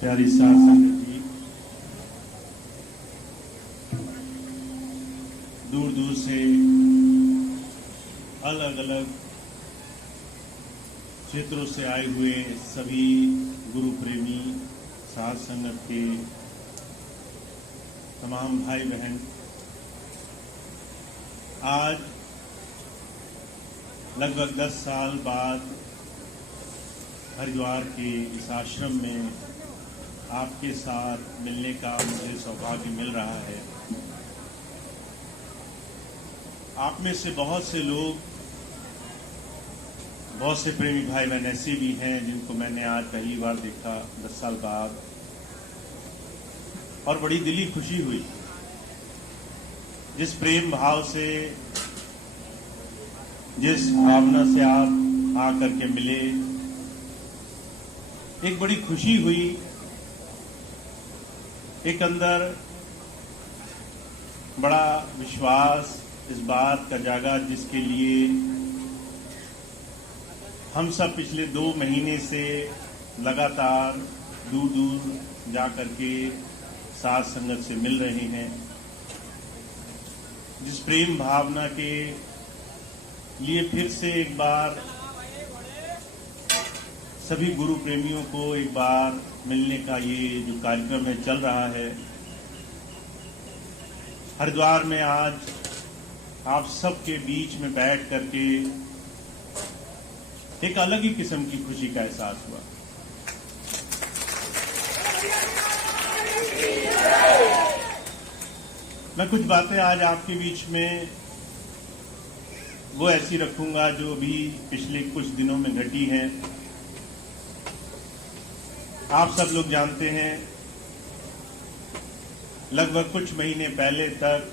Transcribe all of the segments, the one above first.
प्यारी साथ संगत जी, दूर दूर से अलग अलग क्षेत्रों से आए हुए सभी गुरु प्रेमी साथ संगत के तमाम भाई बहन आज लगभग 10 साल बाद हरिद्वार के इस आश्रम में आपके साथ मिलने का मुझे सौभाग्य मिल रहा है। आप में से बहुत से लोग, बहुत से प्रेमी भाई बहन ऐसे भी हैं जिनको मैंने आज पहली बार देखा 10 साल बाद, और बड़ी दिली खुशी हुई। जिस प्रेम भाव से, जिस भावना से आप आकर के मिले, एक बड़ी खुशी हुई। एक अंदर बड़ा विश्वास इस बात का जागा जिसके लिए हम सब पिछले 2 महीने से लगातार दूर दूर जाकर के साथ संगत से मिल रहे हैं। जिस प्रेम भावना के लिए फिर से एक बार सभी गुरु प्रेमियों को एक बार मिलने का ये जो कार्यक्रम है चल रहा है। हरिद्वार में आज आप सबके बीच में बैठ करके एक अलग ही किस्म की खुशी का एहसास हुआ। मैं कुछ बातें आज आपके बीच में वो ऐसी रखूंगा जो भी पिछले कुछ दिनों में घटी हैं। आप सब लोग जानते हैं, लगभग कुछ महीने पहले तक,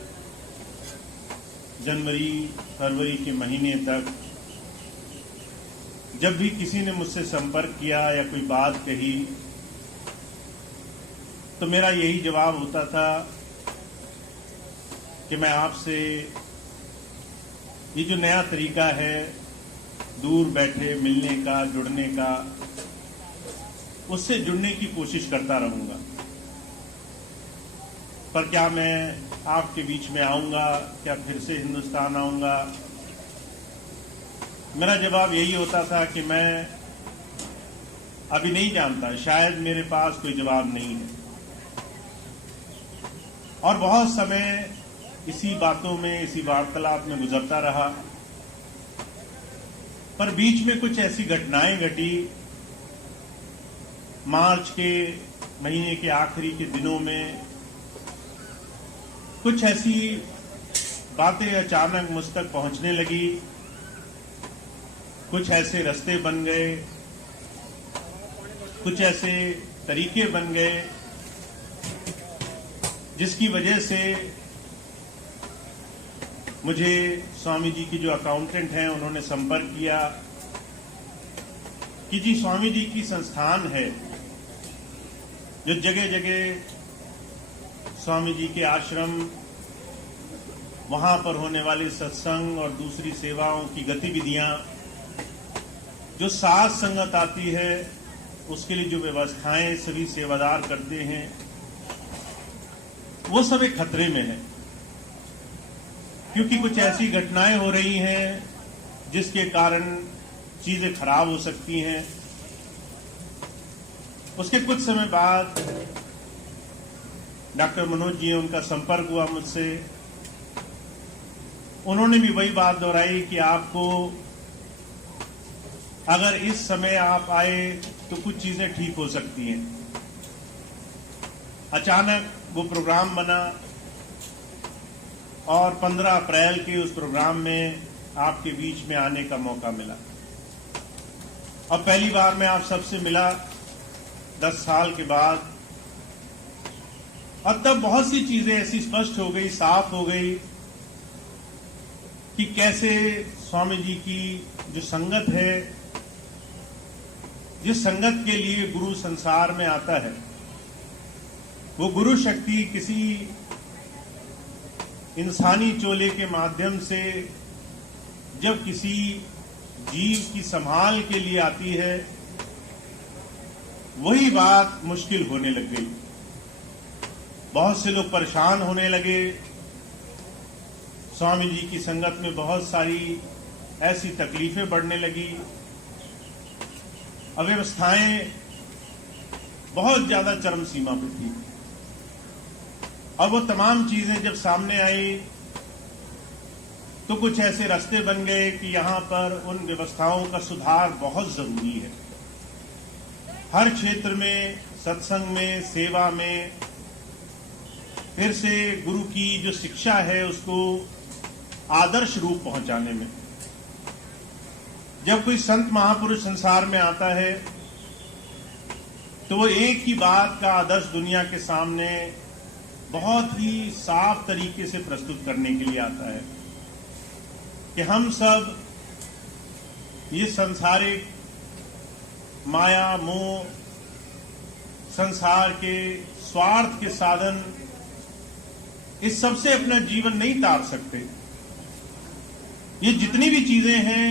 जनवरी फरवरी के महीने तक, जब भी किसी ने मुझसे संपर्क किया या कोई बात कही तो मेरा यही जवाब होता था कि मैं आपसे ये जो नया तरीका है दूर बैठे मिलने का, जुड़ने का, उससे जुड़ने की कोशिश करता रहूंगा। पर क्या मैं आपके बीच में आऊंगा, क्या फिर से हिंदुस्तान आऊंगा? मेरा जवाब यही होता था कि मैं अभी नहीं जानता, शायद मेरे पास कोई जवाब नहीं है। और बहुत समय इसी बातों में, इसी वार्तालाप में गुजरता रहा। पर बीच में कुछ ऐसी घटनाएं घटी। मार्च के महीने के आखिरी के दिनों में कुछ ऐसी बातें अचानक मुझ तक पहुंचने लगी। कुछ ऐसे रास्ते बन गए, कुछ ऐसे तरीके बन गए जिसकी वजह से मुझे स्वामी जी की जो अकाउंटेंट हैं उन्होंने संपर्क किया कि जी स्वामी जी की संस्थान है जो जगह जगह स्वामी जी के आश्रम, वहां पर होने वाले सत्संग और दूसरी सेवाओं की गतिविधियां, जो साथ संगत आती है उसके लिए जो व्यवस्थाएं सभी सेवादार करते हैं, वो सब एक खतरे में है। क्योंकि कुछ ऐसी घटनाएं हो रही हैं जिसके कारण चीजें खराब हो सकती हैं। उसके कुछ समय बाद डॉक्टर मनोज जी, उनका संपर्क हुआ मुझसे। उन्होंने भी वही बात दोहराई कि आपको अगर इस समय आप आए तो कुछ चीजें ठीक हो सकती हैं। अचानक वो प्रोग्राम बना और 15 अप्रैल के उस प्रोग्राम में आपके बीच में आने का मौका मिला। अब पहली बार मैं आप सबसे मिला 10 साल के बाद, और तब बहुत सी चीजें ऐसी स्पष्ट हो गई, साफ हो गई कि कैसे स्वामी जी की जो संगत है, जिस संगत के लिए गुरु संसार में आता है, वो गुरु शक्ति किसी इंसानी चोले के माध्यम से जब किसी जीव की संभाल के लिए आती है वही बात मुश्किल होने लग गई। बहुत से लोग परेशान होने लगे। स्वामी जी की संगत में बहुत सारी ऐसी तकलीफें बढ़ने लगी, अव्यवस्थाएं बहुत ज्यादा चरम सीमा पर थी। अब वो तमाम चीजें जब सामने आई तो कुछ ऐसे रास्ते बन गए कि यहां पर उन व्यवस्थाओं का सुधार बहुत जरूरी है। हर क्षेत्र में, सत्संग में, सेवा में फिर से गुरु की जो शिक्षा है उसको आदर्श रूप पहुंचाने में। जब कोई संत महापुरुष संसार में आता है तो वो एक ही बात का आदर्श दुनिया के सामने बहुत ही साफ तरीके से प्रस्तुत करने के लिए आता है कि हम सब ये सांसारिक माया मोह, संसार के स्वार्थ के साधन, इस सब से अपना जीवन नहीं तार सकते। ये जितनी भी चीजें हैं,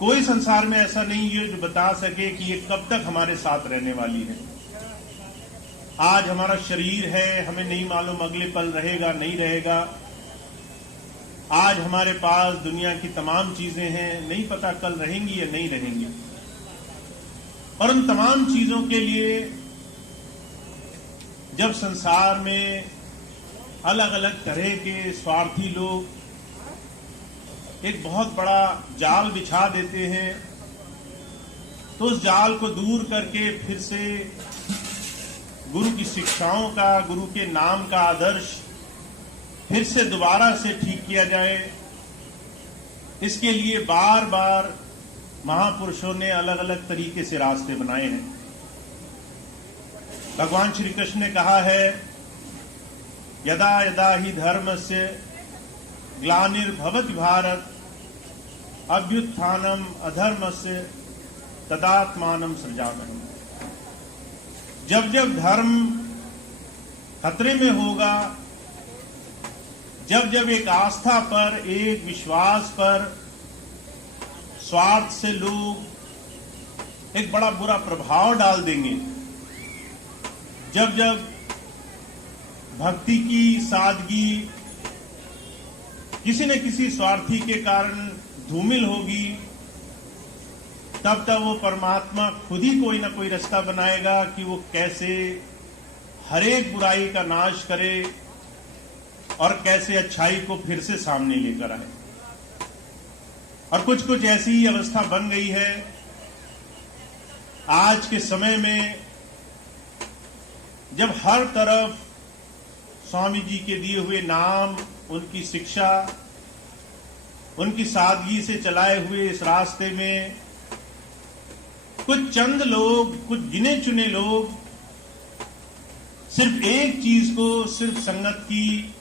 कोई संसार में ऐसा नहीं है जो बता सके कि ये कब तक हमारे साथ रहने वाली है। आज हमारा शरीर है, हमें नहीं मालूम अगले पल रहेगा नहीं रहेगा। आज हमारे पास दुनिया की तमाम चीजें हैं, नहीं पता कल रहेंगी या नहीं रहेंगी। और उन तमाम चीजों के लिए जब संसार में अलग अलग तरह के स्वार्थी लोग एक बहुत बड़ा जाल बिछा देते हैं, तो उस जाल को दूर करके फिर से गुरु की शिक्षाओं का, गुरु के नाम का आदर्श फिर से दोबारा से ठीक किया जाए, इसके लिए बार बार महापुरुषों ने अलग अलग तरीके से रास्ते बनाए हैं। भगवान श्री कृष्ण ने कहा है, यदा यदा ही धर्मस्य ग्लानिर्भवति भारत अभ्युत्थानम अधर्मस्य तदात्मानं सृजाम्यहम्। जब जब धर्म खतरे में होगा, जब जब एक आस्था पर, एक विश्वास पर स्वार्थ से लोग एक बड़ा बुरा प्रभाव डाल देंगे, जब जब भक्ति की सादगी किसी न किसी स्वार्थी के कारण धूमिल होगी, तब तक वो परमात्मा खुद ही कोई ना कोई रास्ता बनाएगा कि वो कैसे हरेक बुराई का नाश करे और कैसे अच्छाई को फिर से सामने लेकर आए। और कुछ कुछ ऐसी ही अवस्था बन गई है आज के समय में, जब हर तरफ स्वामी जी के दिए हुए नाम, उनकी शिक्षा, उनकी सादगी से चलाए हुए इस रास्ते में कुछ चंद लोग, कुछ गिने चुने लोग सिर्फ एक चीज को, सिर्फ संगत की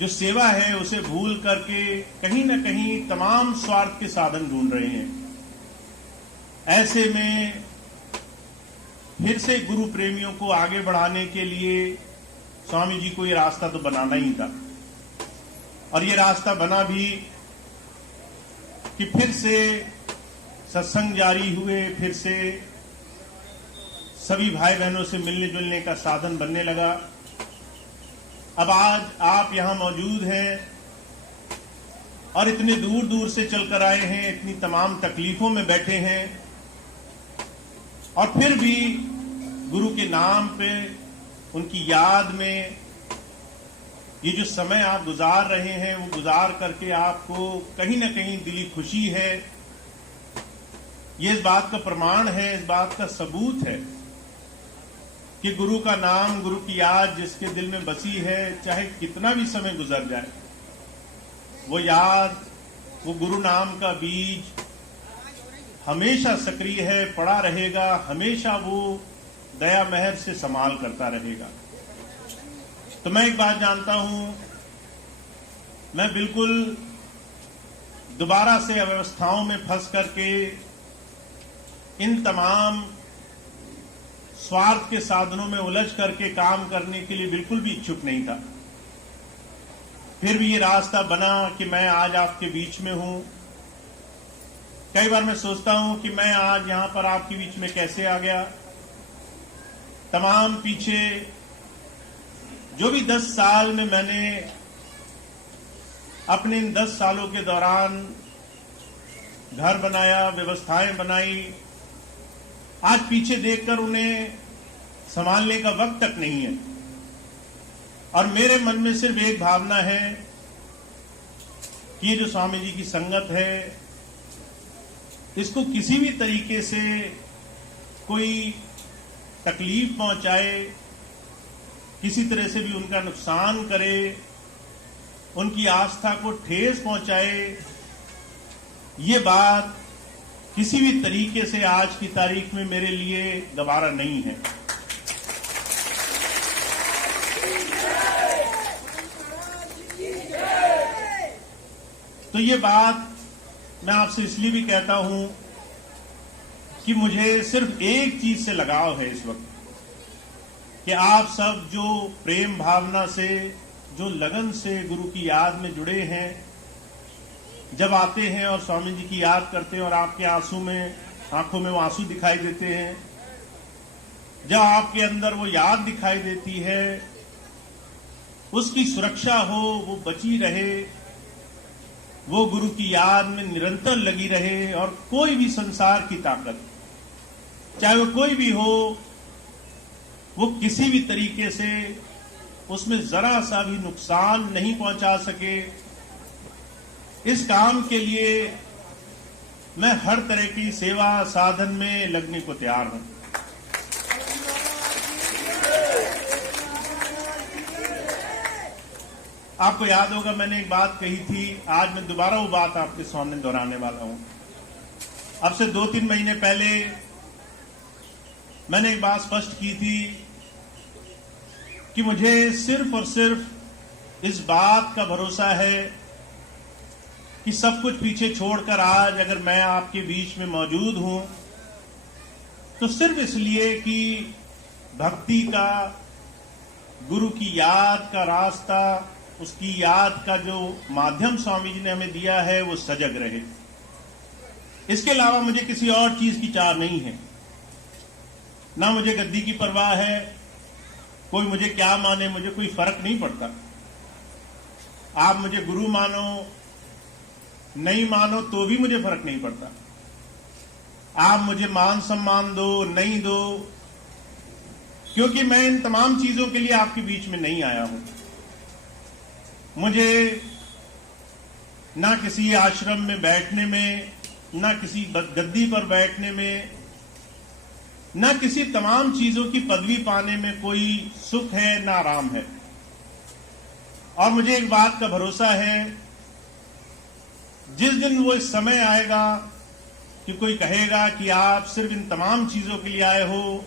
जो सेवा है उसे भूल करके कहीं न कहीं तमाम स्वार्थ के साधन ढूंढ रहे हैं। ऐसे में फिर से गुरु प्रेमियों को आगे बढ़ाने के लिए स्वामी जी को ये रास्ता तो बनाना ही था। और ये रास्ता बना भी कि फिर से सत्संग जारी हुए, फिर से सभी भाई बहनों से मिलने जुलने का साधन बनने लगा। अब आज आप यहां मौजूद हैं और इतने दूर दूर से चलकर आए हैं, इतनी तमाम तकलीफों में बैठे हैं, और फिर भी गुरु के नाम पे, उनकी याद में ये जो समय आप गुजार रहे हैं, वो गुजार करके आपको कहीं न कहीं दिली खुशी है। ये इस बात का प्रमाण है, इस बात का सबूत है कि गुरु का नाम, गुरु की याद जिसके दिल में बसी है, चाहे कितना भी समय गुजर जाए, वो याद, वो गुरु नाम का बीज हमेशा सक्रिय है, पड़ा रहेगा, हमेशा वो दया मेहर से संभाल करता रहेगा। तो मैं एक बात जानता हूं, मैं बिल्कुल दोबारा से अव्यवस्थाओं में फंस करके इन तमाम स्वार्थ के साधनों में उलझ करके काम करने के लिए बिल्कुल भी इच्छुक नहीं था। फिर भी ये रास्ता बना कि मैं आज आपके बीच में हूं। कई बार मैं सोचता हूं कि मैं आज यहां पर आपके बीच में कैसे आ गया। तमाम पीछे जो भी 10 साल में मैंने अपने इन 10 सालों के दौरान घर बनाया, व्यवस्थाएं बनाई, आज पीछे देखकर उन्हें संभालने का वक्त तक नहीं है। और मेरे मन में सिर्फ एक भावना है कि ये जो स्वामी जी की संगत है, इसको किसी भी तरीके से कोई तकलीफ पहुंचाए, किसी तरह से भी उनका नुकसान करे, उनकी आस्था को ठेस पहुंचाए, ये बात किसी भी तरीके से आज की तारीख में मेरे लिए दोबारा नहीं है। तो ये बात मैं आपसे इसलिए भी कहता हूं कि मुझे सिर्फ एक चीज से लगाव है इस वक्त, कि आप सब जो प्रेम भावना से, जो लगन से गुरु की याद में जुड़े हैं, जब आते हैं और स्वामी जी की याद करते हैं और आपके आंखों में वो आंसू दिखाई देते हैं, जब आपके अंदर वो याद दिखाई देती है, उसकी सुरक्षा हो, वो बची रहे, वो गुरु की याद में निरंतर लगी रहे, और कोई भी संसार की ताकत, चाहे वो कोई भी हो, वो किसी भी तरीके से उसमें जरा सा भी नुकसान नहीं पहुंचा सके। इस काम के लिए मैं हर तरह की सेवा साधन में लगने को तैयार हूं। आपको याद होगा मैंने एक बात कही थी, आज मैं दोबारा वो बात आपके सामने दोहराने वाला हूं। अब से 2-3 महीने पहले मैंने एक बात स्पष्ट की थी कि मुझे सिर्फ और सिर्फ इस बात का भरोसा है कि सब कुछ पीछे छोड़कर आज अगर मैं आपके बीच में मौजूद हूं तो सिर्फ इसलिए कि भक्ति का, गुरु की याद का रास्ता, उसकी याद का जो माध्यम स्वामी जी ने हमें दिया है वो सजग रहे। इसके अलावा मुझे किसी और चीज की चाह नहीं है। ना मुझे गद्दी की परवाह है, कोई मुझे क्या माने, मुझे कोई फर्क नहीं पड़ता। आप मुझे गुरु मानो, नहीं मानो तो भी मुझे फर्क नहीं पड़ता। आप मुझे मान सम्मान दो, नहीं दो, क्योंकि मैं इन तमाम चीजों के लिए आपके बीच में नहीं आया हूं। मुझे ना किसी आश्रम में बैठने में, ना किसी गद्दी पर बैठने में, ना किसी तमाम चीजों की पदवी पाने में कोई सुख है, ना आराम है। और मुझे एक बात का भरोसा है, जिस दिन वो इस समय आएगा कि कोई कहेगा कि आप सिर्फ इन तमाम चीजों के लिए आए हो,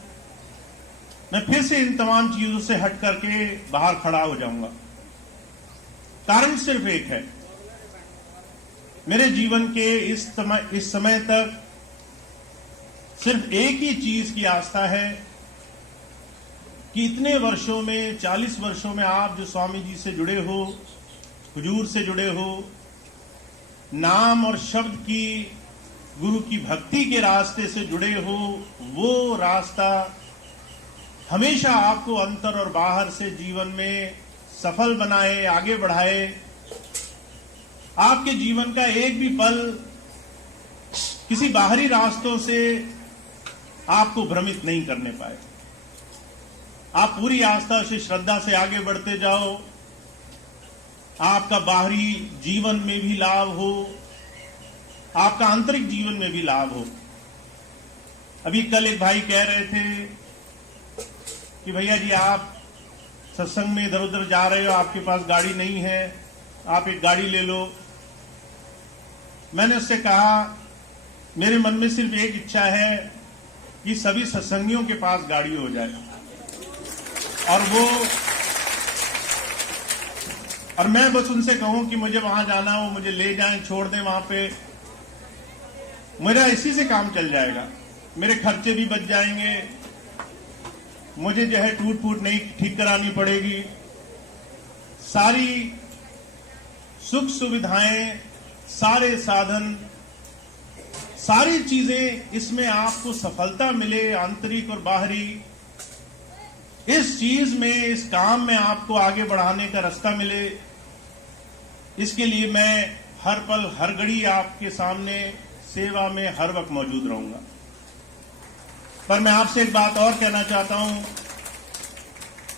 मैं फिर से इन तमाम चीजों से हट करके बाहर खड़ा हो जाऊंगा। कारण सिर्फ एक है, मेरे जीवन के इस समय तक सिर्फ एक ही चीज की आस्था है कि इतने वर्षों में, 40 वर्षों में आप जो स्वामी जी से जुड़े हो, हुजूर से जुड़े हो, नाम और शब्द की, गुरु की भक्ति के रास्ते से जुड़े हो, वो रास्ता हमेशा आपको अंतर और बाहर से जीवन में सफल बनाए, आगे बढ़ाए। आपके जीवन का एक भी पल किसी बाहरी रास्तों से आपको भ्रमित नहीं करने पाए। आप पूरी आस्था से, श्रद्धा से आगे बढ़ते जाओ, आपका बाहरी जीवन में भी लाभ हो, आपका आंतरिक जीवन में भी लाभ हो। अभी कल एक भाई कह रहे थे कि भैया जी आप सत्संग में इधर उधर जा रहे हो, आपके पास गाड़ी नहीं है, आप एक गाड़ी ले लो। मैंने उससे कहा मेरे मन में सिर्फ एक इच्छा है कि सभी सत्संगियों के पास गाड़ी हो जाए, और मैं बस उनसे कहूं कि मुझे वहां जाना हो, मुझे ले जाएं, छोड़ दें वहां पे, मेरा इसी से काम चल जाएगा। मेरे खर्चे भी बच जाएंगे, मुझे जो है टूट फूट नहीं ठीक करानी पड़ेगी। सारी सुख सुविधाएं, सारे साधन, सारी चीजें इसमें आपको सफलता मिले, आंतरिक और बाहरी, इस चीज में, इस काम में आपको आगे बढ़ाने का रास्ता मिले, इसके लिए मैं हर पल हर घड़ी आपके सामने सेवा में हर वक्त मौजूद रहूंगा। पर मैं आपसे एक बात और कहना चाहता हूं,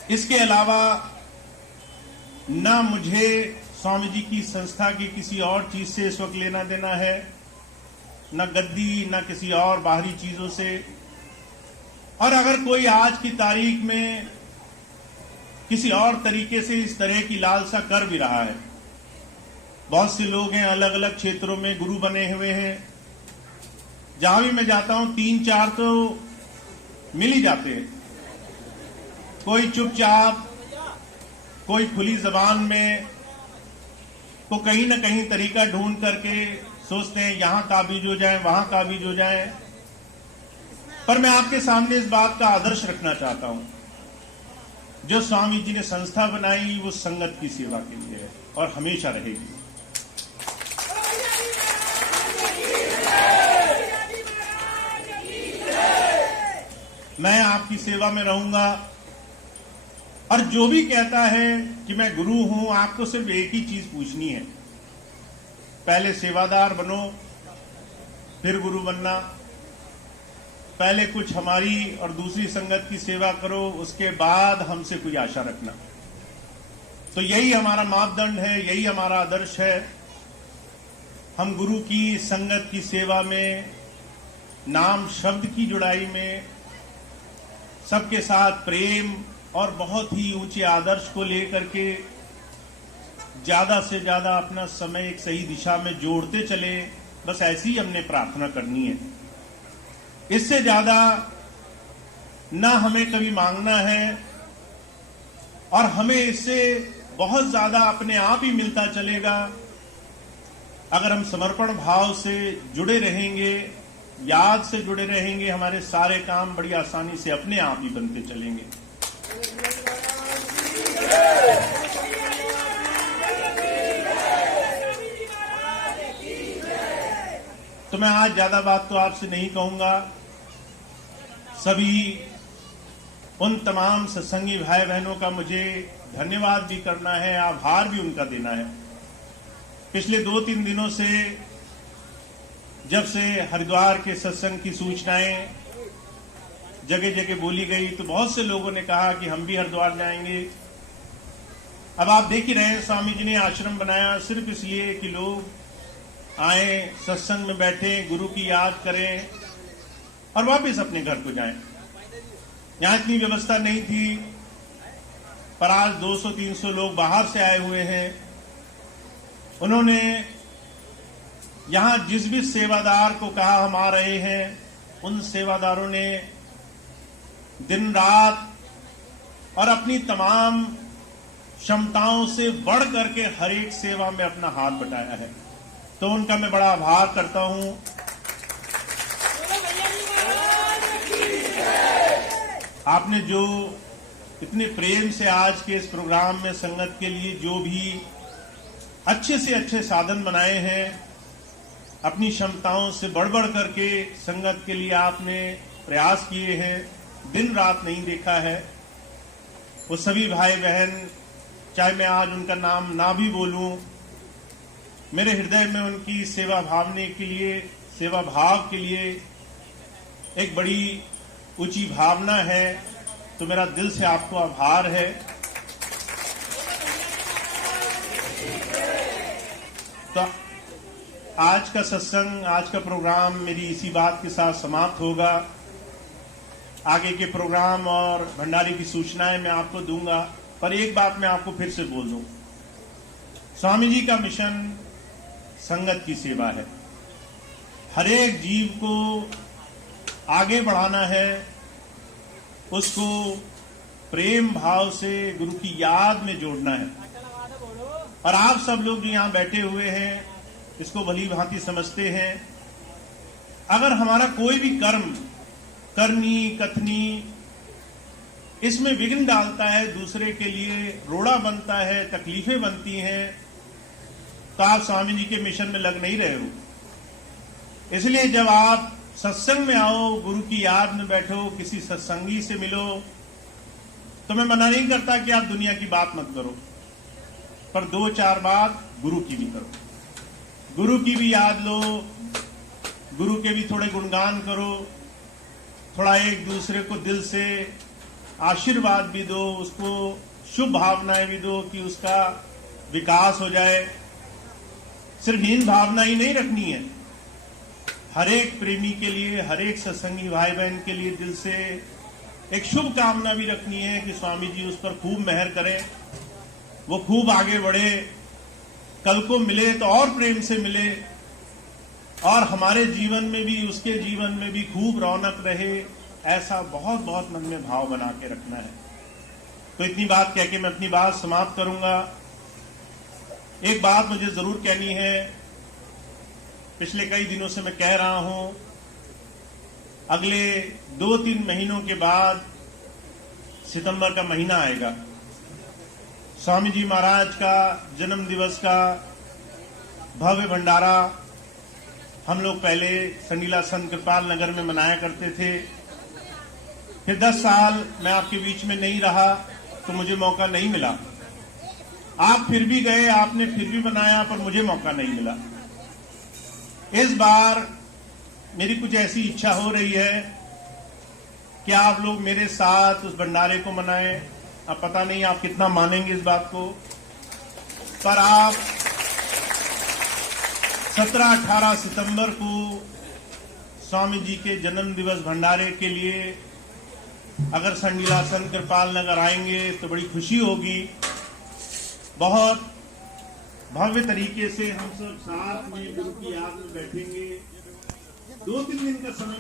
इसके अलावा ना मुझे स्वामी जी की संस्था की किसी और चीज से इस वक्त लेना देना है, न गद्दी, न किसी और बाहरी चीजों से। और अगर कोई आज की तारीख में किसी और तरीके से इस तरह की लालसा कर भी रहा है, बहुत से लोग हैं अलग अलग क्षेत्रों में गुरु बने हुए हैं, जहां भी मैं जाता हूं 3-4 तो मिल ही जाते हैं। कोई चुपचाप, कोई खुली जबान में, तो कहीं ना कहीं तरीका ढूंढ करके सोचते हैं यहां काबिज हो जाए, वहां काबिज हो जाए। पर मैं आपके सामने इस बात का आदर्श रखना चाहता हूं, जो स्वामी जी ने संस्था बनाई वो संगत की सेवा के लिए है और हमेशा रहेगी। मैं आपकी सेवा में रहूंगा, और जो भी कहता है कि मैं गुरु हूं, आपको सिर्फ एक ही चीज पूछनी है, पहले सेवादार बनो फिर गुरु बनना। पहले कुछ हमारी और दूसरी संगत की सेवा करो, उसके बाद हमसे कोई आशा रखना। तो यही हमारा मापदंड है, यही हमारा आदर्श है। हम गुरु की संगत की सेवा में, नाम शब्द की जुड़ाई में, सबके साथ प्रेम और बहुत ही ऊंचे आदर्श को लेकर के ज्यादा से ज्यादा अपना समय एक सही दिशा में जोड़ते चले, बस ऐसी ही हमने प्रार्थना करनी है। इससे ज्यादा ना हमें कभी मांगना है, और हमें इससे बहुत ज्यादा अपने आप ही मिलता चलेगा अगर हम समर्पण भाव से जुड़े रहेंगे, याद से जुड़े रहेंगे। हमारे सारे काम बड़ी आसानी से अपने आप ही बनते चलेंगे। तो मैं आज ज्यादा बात तो आपसे नहीं कहूंगा। सभी उन तमाम सत्संगी भाई बहनों का मुझे धन्यवाद भी करना है, आभार भी उनका देना है। पिछले 2-3 दिनों से, जब से हरिद्वार के सत्संग की सूचनाएं जगह जगह बोली गई, तो बहुत से लोगों ने कहा कि हम भी हरिद्वार जाएंगे। अब आप देख ही रहे हैं, स्वामी जी ने आश्रम बनाया सिर्फ इसलिए कि लोग आए, सत्संग में बैठे, गुरु की याद करें और वापस अपने घर को जाएं। यहां इतनी व्यवस्था नहीं थी, पर आज 200-300 लोग बाहर से आए हुए हैं। उन्होंने यहां जिस भी सेवादार को कहा हम आ रहे हैं, उन सेवादारों ने दिन रात और अपनी तमाम क्षमताओं से बढ़ करके हर एक सेवा में अपना हाथ बटाया है। तो उनका मैं बड़ा आभार करता हूं। आपने जो इतने प्रेम से आज के इस प्रोग्राम में संगत के लिए जो भी अच्छे से अच्छे साधन बनाए हैं, अपनी क्षमताओं से बढ़ करके संगत के लिए आपने प्रयास किए हैं, दिन रात नहीं देखा है, वो सभी भाई बहन, चाहे मैं आज उनका नाम ना भी बोलूं, मेरे हृदय में उनकी सेवा भावने के लिए, सेवा भाव के लिए एक बड़ी ऊंची भावना है। तो मेरा दिल से आपको आभार है। तो आज का सत्संग, आज का प्रोग्राम मेरी इसी बात के साथ समाप्त होगा। आगे के प्रोग्राम और भंडारे की सूचनाएं मैं आपको दूंगा, पर एक बात मैं आपको फिर से बोल दूं, स्वामी जी का मिशन संगत की सेवा है। हर एक जीव को आगे बढ़ाना है, उसको प्रेम भाव से गुरु की याद में जोड़ना है। और आप सब लोग जो यहां बैठे हुए हैं, इसको भली भांति समझते हैं। अगर हमारा कोई भी कर्म, करनी कथनी, इसमें विघ्न डालता है, दूसरे के लिए रोड़ा बनता है, तकलीफें बनती हैं, तो आप स्वामी जी के मिशन में लग नहीं रहे हो। इसलिए जब आप सत्संग में आओ, गुरु की याद में बैठो, किसी सत्संगी से मिलो, तो मैं मना नहीं करता कि आप दुनिया की बात मत करो, पर 2-4 बात गुरु की भी करो, गुरु की भी याद लो, गुरु के भी थोड़े गुणगान करो, थोड़ा एक दूसरे को दिल से आशीर्वाद भी दो, उसको शुभ भावनाएं भी दो कि उसका विकास हो जाए। सिर्फ हीन भावना ही नहीं रखनी है, हर एक प्रेमी के लिए, हर एक सत्संगी भाई बहन के लिए दिल से एक शुभ कामना भी रखनी है कि स्वामी जी उस पर खूब मेहर करें, वो खूब आगे बढ़े, कल को मिले तो और प्रेम से मिले, और हमारे जीवन में भी, उसके जीवन में भी खूब रौनक रहे। ऐसा बहुत बहुत मन में भाव बना के रखना है। तो इतनी बात कह के मैं अपनी बात समाप्त करूंगा। एक बात मुझे जरूर कहनी है, पिछले कई दिनों से मैं कह रहा हूं, अगले 2-3 महीनों के बाद सितंबर का महीना आएगा, स्वामी जी महाराज का जन्म दिवस का भव्य भंडारा हम लोग पहले संडीला संत कृपाल नगर में मनाया करते थे। फिर 10 साल मैं आपके बीच में नहीं रहा तो मुझे मौका नहीं मिला। आप फिर भी गए, आपने फिर भी बनाया, पर मुझे मौका नहीं मिला। इस बार मेरी कुछ ऐसी इच्छा हो रही है कि आप लोग मेरे साथ उस भंडारे को मनाएं। अब पता नहीं आप कितना मानेंगे इस बात को, पर आप 17-18 सितंबर को स्वामी जी के जन्म दिवस भंडारे के लिए अगर संडीला संत कृपाल नगर आएंगे तो बड़ी खुशी होगी। बहुत भव्य तरीके से हम सब साथ में गुरु की याद में बैठेंगे। 2-3 दिन का समय